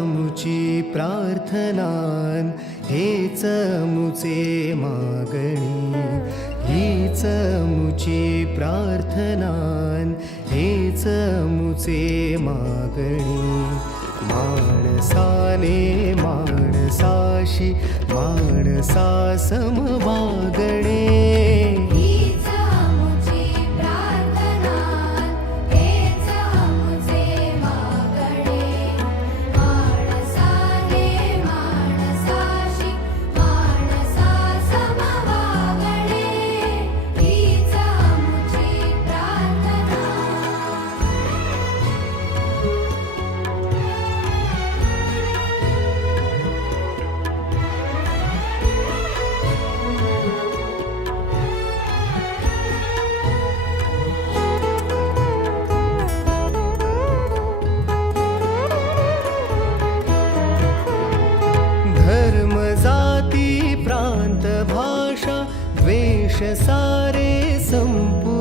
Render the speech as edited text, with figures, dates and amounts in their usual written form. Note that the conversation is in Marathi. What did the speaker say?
मुची प्रार्थनान हेच मुचे मागणी, हीच मुची प्रार्थनान हेच मुचे मागणी. माणसाने माणसाशी माणसा समवागणे, हीच मुची प्रार्थना, हेच मुचे मागणे. माणसाने माणसाशी माणसा समवागणे, हीच मुची प्रार्थना. धर्म जाती प्रांत भाषा द्वेष सारे संपू